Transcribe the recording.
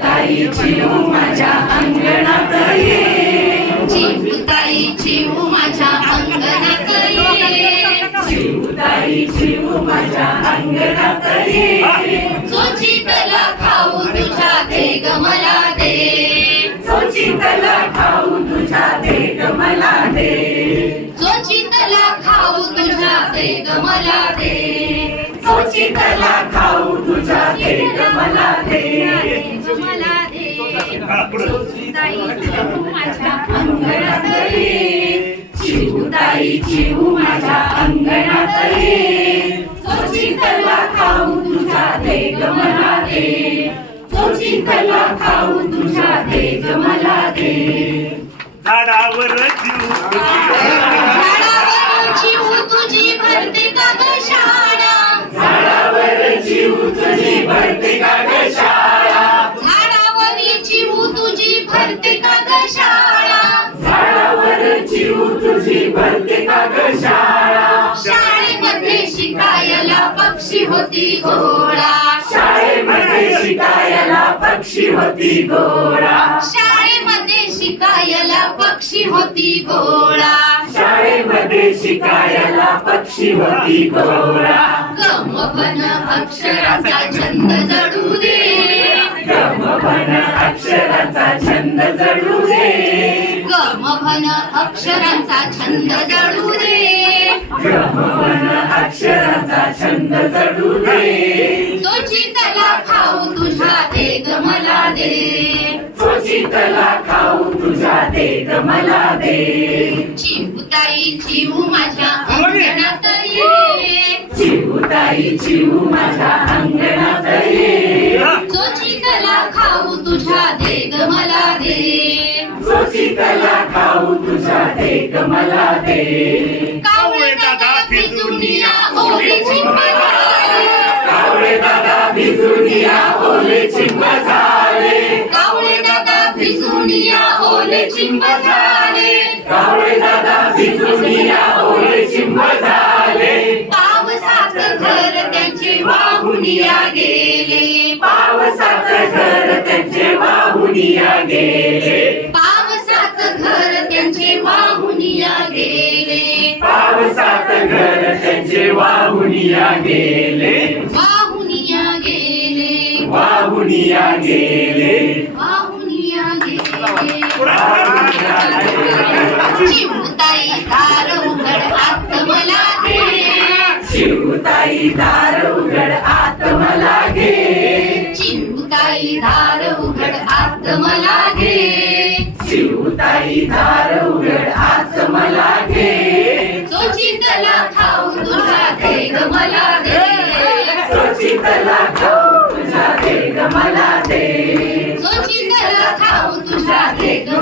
ताई चिऊ माझ्या अंगणात ये चिमुताई चिमू माझ्या अंगणात ये चिऊताई चिऊ माझ्या अंगणात ये चोचितला खाऊ तुझ्या दे ग मला दे. चोचितला खाऊ तुझ्या दे ग मला दे. चोचितला खाऊ तुझ्या दे दे. चोचितला खाऊ तुझ्या दे ग मला दे. मला दे चिऊताई चिऊ माझ्या अंगणात ये चोचितला खाऊ तुझ्या दे ग मला दे. चोचितला खाऊ तुझ्या दे ग मला दे. झाडावर जीव. झाडावर चिमू तुझी शाळा शाळेमध्ये शिकायला पक्षी होती घोडा. शाळेमध्ये शिकायला पक्षी होती गोळा शाळेमध्ये शिकायला पक्षी होती घोडा. शाळेमध्ये शिकायला पक्षी होती अक्षराचा छंद जडू दे. गमभन अक्षराचा छंद जडू दे. गमभन अक्षरांचा छंद जडू दे. गमभन अक्षराचा छंद जडू दे तो चितला खाऊ तुझ्या दे ग मला दे. चोचितला खाऊ तुझ्या दे ग मला दे. चिमुताई चिऊ माझ्या अंगणात ये. चिऊताई चिऊ माझ्या अंगणात ये. चितला खाऊ दे चोचितला खाऊ तुझ्या दे ग मला दे. कावळे दादा भिजून या कावळे दादा भिजून या कावळे दादा भिजून या कावळे भिजून या पावसात घर त्यांचे वाहून या गेले. पावसात घर त्यांचे वाहून या गेले. पावसात घर त्यांचे वाहून गेले. पावसात घर त्यांचे वाहून गेले. वाहून गेले. वाहून गेले. वाहून गेले. चिमुताई दार उघड आत मला घे शिवताई दार उघड आत मला घे चिमुताई दार उघड आत मला घे शिवताई दार मला खाऊ तुझा दे ग मला दे. स्वच्छितला खाऊ तुझा दे ग मला दे. स्वच्छितला खाऊ तुझा दे ग